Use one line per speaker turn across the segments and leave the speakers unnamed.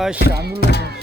Ay Şamil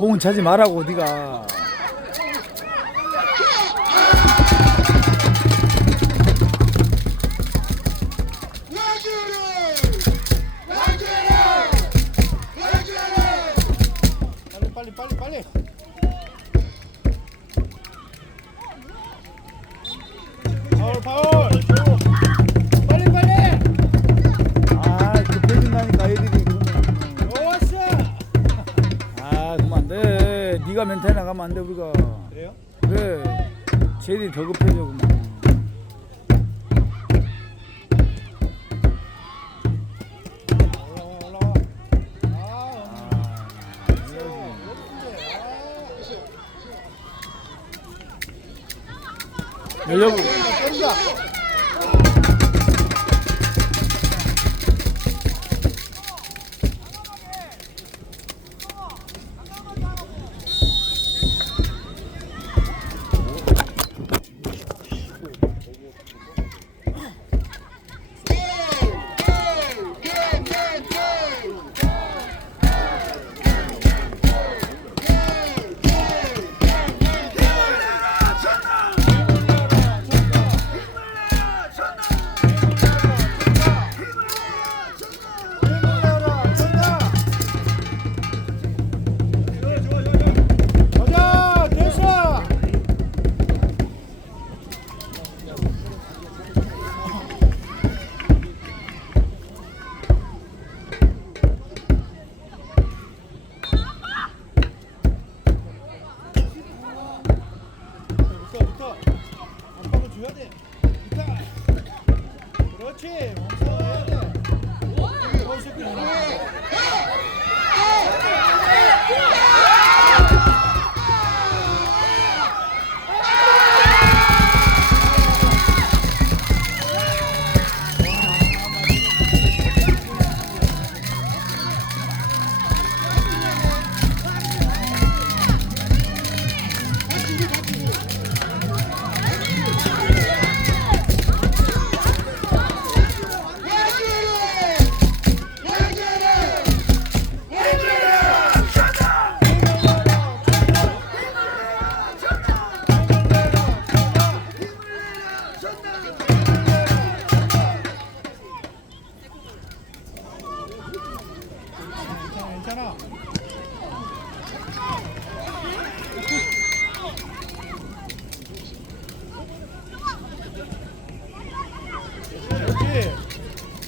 공은 차지 말라고 네가. 네가 멘탈 나가면 안 돼 우리가.
그래요?
그래. 쟤들이 더 급해져 그만.
열려보.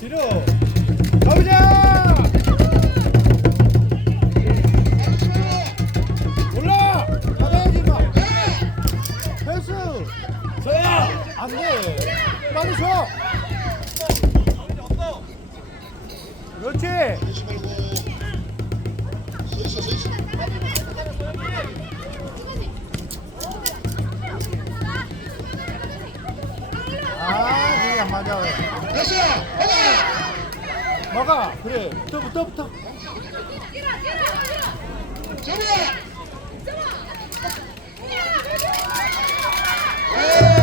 ছিল 그래 붙어 붙어 붙어
저리!
에이!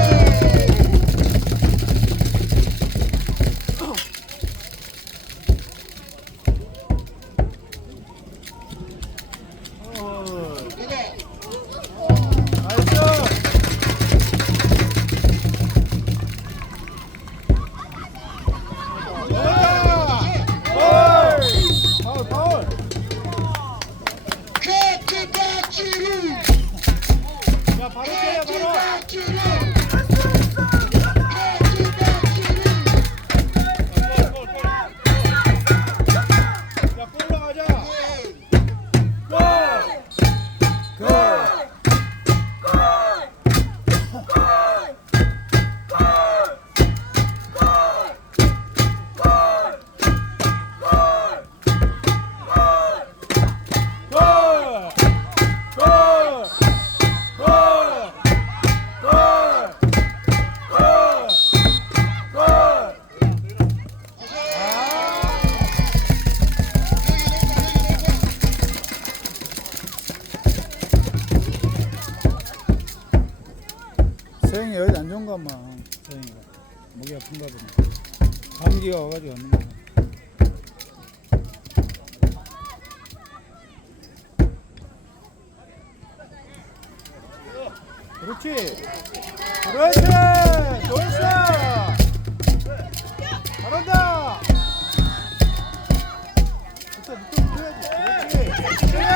목이 아픈가 보네. 감기가 와가지고 왔는 거야.
그렇지. 그렇지. 좋았어. 잘한다. 붙어, 붙어, 붙어야지. 그렇지.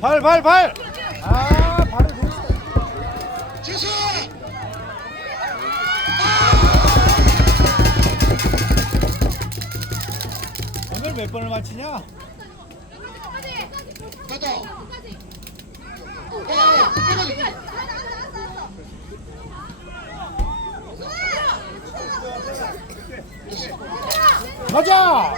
발, 발, 발. 아, 발을 놓쳐.
재수.
오늘 몇 번을 맞히냐? 가자.
어, 끝까지. 가자!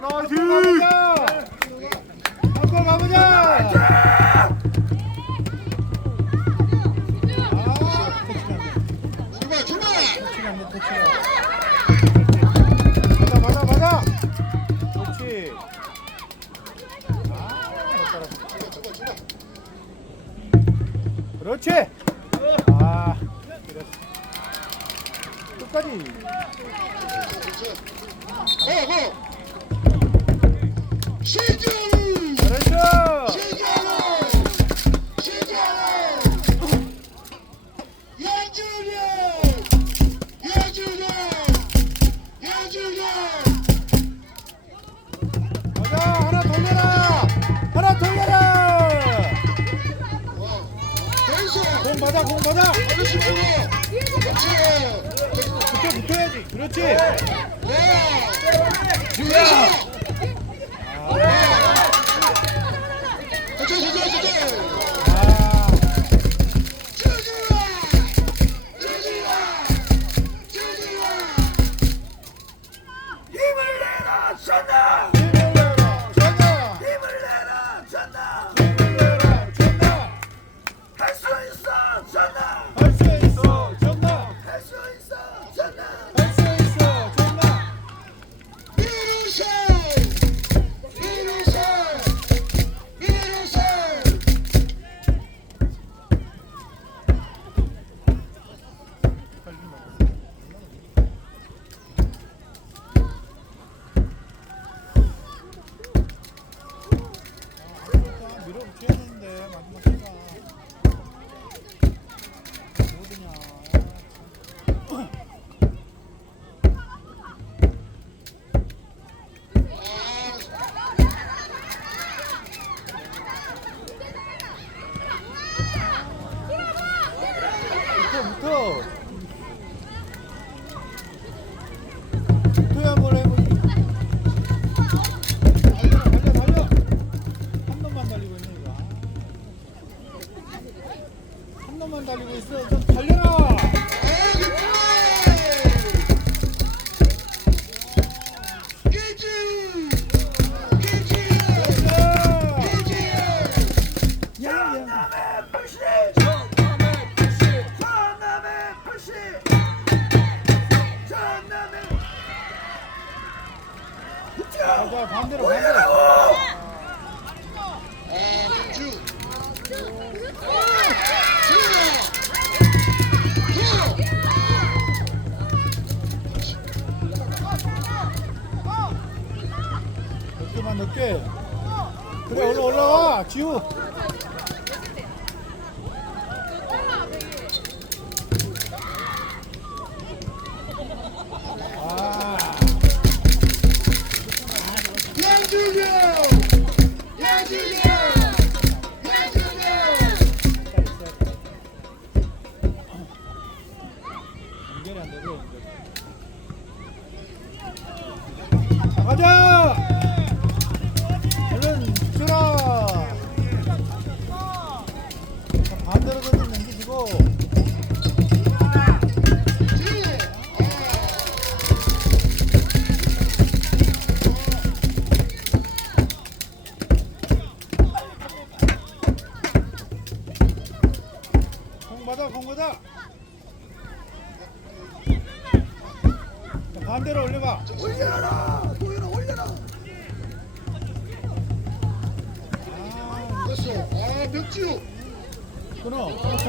아,
그렇지!
놈만 달리고 있어. 좀 달려라. 몇 개. 그래, 올라,
올라와, 지우.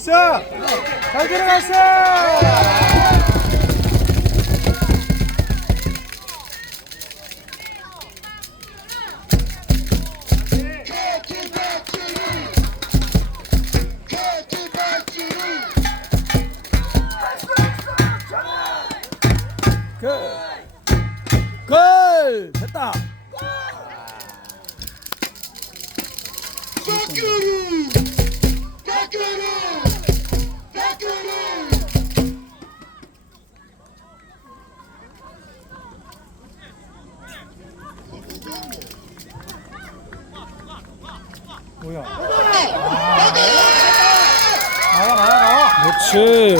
됐어. 잘 들어갔어. 골. 골 됐다. 나